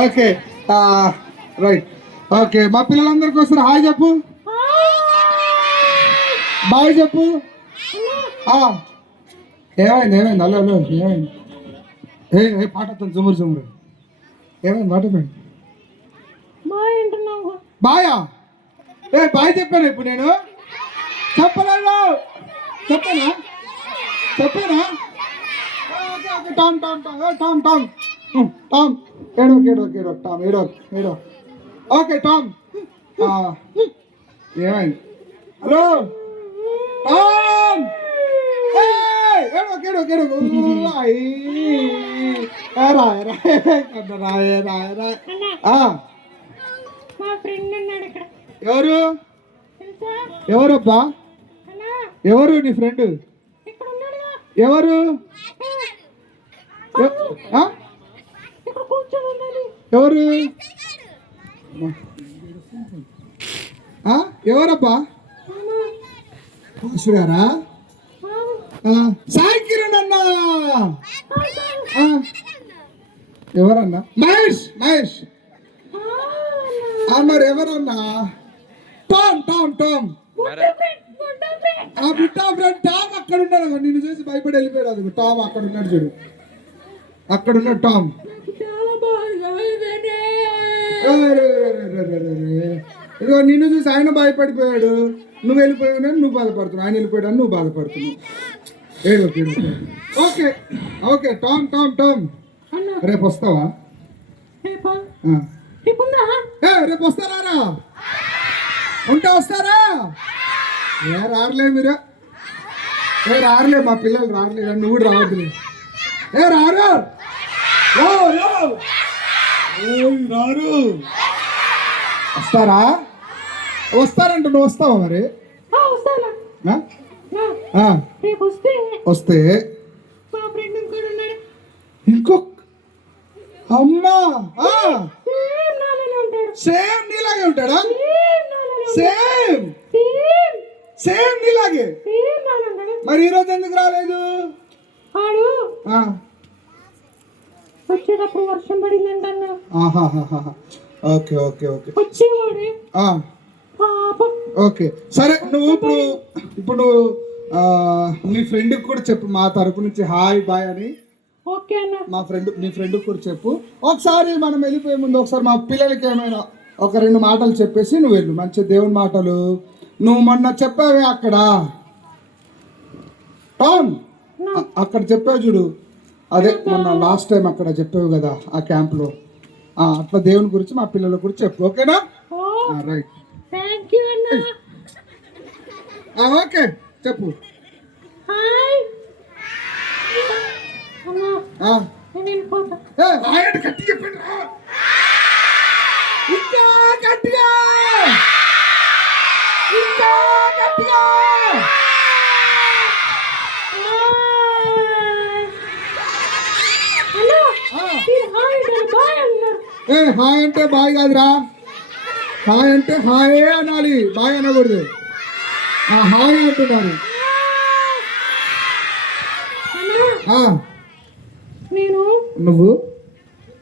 Okay right. Okay, మా పిల్లలందరికీ వస్తారు. హాయ్ చెప్పు, బాయ్ చెప్పు. ఏమైంది ఏమైంది? హలో హలో, ఏమైంది? ఏ పాటతో జుమురు జుమురు ఏమైంది? పాట పోయింది. బాయా? బాయ్ చెప్పాను ఇప్పుడు నేను. చెప్పలేదు. చెప్పానా? చెప్పానా? Okay okay. Tom Tom Tom Tom Tom Tom ఏడో టామ్ ఏడో. ఓకే టామ్, ఏమైంది? హలో టామ్, ఎవరు ఎవరబ్బా? ఎవరు నీ ఫ్రెండ్? ఎవరు ఎవరు ఎవరబ్బా? పాసు గారా? సాయి కిరణ్ అన్నా. ఎవరన్నా? మహేష్ మహేష్. మరి ఎవరన్నా? టామ్ టామ్ టామ్ బుట్టా ఫ్రెండ్ టామ్ అక్కడ ఉన్నాడు. నిన్ను చూసి భయపడి వెళ్ళిపోయాడు. అది టామ్ అక్కడ ఉన్నాడు చూడు, అక్కడ ఉన్నాడు టామ్. ఇదిగో నిన్ను చూసి ఆయన భయపడిపోయాడు. నువ్వు వెళ్ళిపోయావు, నువ్వు బాధపడుతున్నావు. ఆయన వెళ్ళిపోయాడు, నువ్వు బాధపడుతున్నావు. ఏడు. Okay okay. Tom Tom Tom, రేపు వస్తావా? రేపు వస్తారా? ఉంటే వస్తారా? రారులే మీరు. రారులే, మా పిల్లలు రారులే. నువ్వు కూడా రావద్దు. రారు రారు. వస్తారా? వస్తారంట. నువ్వు వస్తావా మరి? వస్తే ఇంకొక అమ్మా సేమ్ నీలాగే ఉంటాడా? సేమ్ సేమ్ నీలాగే. మరి ఈరోజు ఎందుకు రాలేదు? వచ్చేటప్పుడు వర్షం పడిందంట. Okay okay okay okay. సరే, నువ్వు ఇప్పుడు నీ ఫ్రెండ్కి కూడా చెప్పు మా తరపు నుంచి హాయ్ బాయ్ అని. ఓకే అన్న. నీ ఫ్రెండ్కి కూడా చెప్పు. ఒకసారి మనం వెళ్ళిపోయే ముందు ఒకసారి మా పిల్లలకి ఏమైనా ఒక 2 మాటలు చెప్పేసి నువ్వు వెళ్ళు. మంచి దేవుని మాటలు నువ్వు మొన్న చెప్పావే అక్కడ టామ్, అక్కడ చెప్పావు చూడు. అదే మొన్న లాస్ట్ టైం అక్కడ చెప్పావు కదా ఆ క్యాంప్లో. అట్లా దేవుని గురించి మా పిల్లలకు కూడా చెప్పు. ఓకేనా? రైట్. ఓకే చెప్పు. గట్టి చెప్పండి. ఇంకా గట్టిగా, ఇంకా గట్టిగా. హాయ్ అంటే బాయ్ కాదురా. హాయ్ అంటే హాయే అనాలి, బాయ్ అనకూడదు. హాయ్ అంటున్నారు. నువ్వు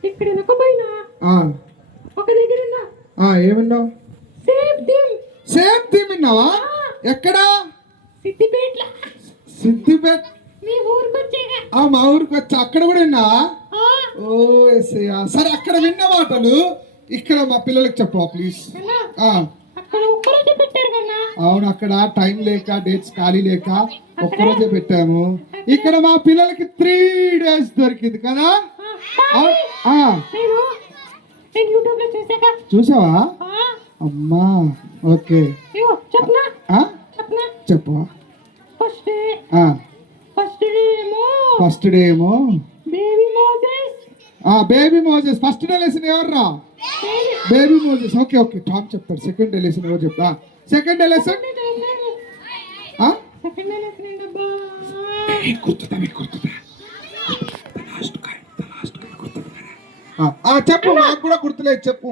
ఇక్కడ ఒక దగ్గర ఏమన్నావు? సేమ్ థీమ్ విన్నావా? ఎక్కడా? సిద్దిపేట. మా ఊరికి వచ్చా. అక్కడ కూడా విన్నావా? ఓ ఎస్ఐయా. సరే, అక్కడ విన్న మాటలు ఇక్కడ మా పిల్లలకి చెప్పవా ప్లీజ్? అవును, అక్కడ టైం లేక డేట్స్ ఖాళీ లేక ఒక్కరోజే పెట్టాము. ఇక్కడ మా పిల్లలకి 3 days దొరికింది కదా. చూసావా? అమ్మా ఓకే చెప్పు. ఫస్ట్ డే ఏమో baby Moses. First day lesson ఎవర్రా? Baby Moses. Okay okay, Tom చెప్తాడు. సెకండ్ డే లెసన్ ఎవరు చెప్తా? సెకండ్ డే లెసన్ చెప్పు. నాకు కూడా గుర్తులేదు, చెప్పు.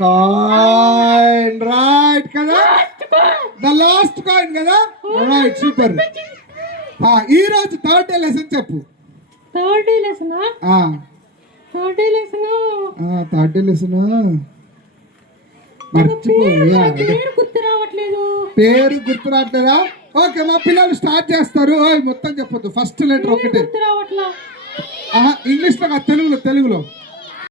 కాయిన్, రైట్ కదా? ద లాస్ట్ కాయిన్ కదా? Right, super. ఈ రోజు థర్డ్ డే లెసన్ చెప్పు. థర్డ్ డే లెసనా ఆ, third day lesson third day lesson మర్చిపోయా. పేరు గుర్తు రావట్లేదు. పేరు గుర్తు రావట్లేదా? ఓకే, మా పిల్లలు స్టార్ట్ చేస్తారు. ఓయ్ మొత్తం చెప్పొద్దు, ఫస్ట్ లెటర్ ఒకటే. గుర్తు రావట్లా. ఇంగ్లీష్లో కాదు, తెలుగులో.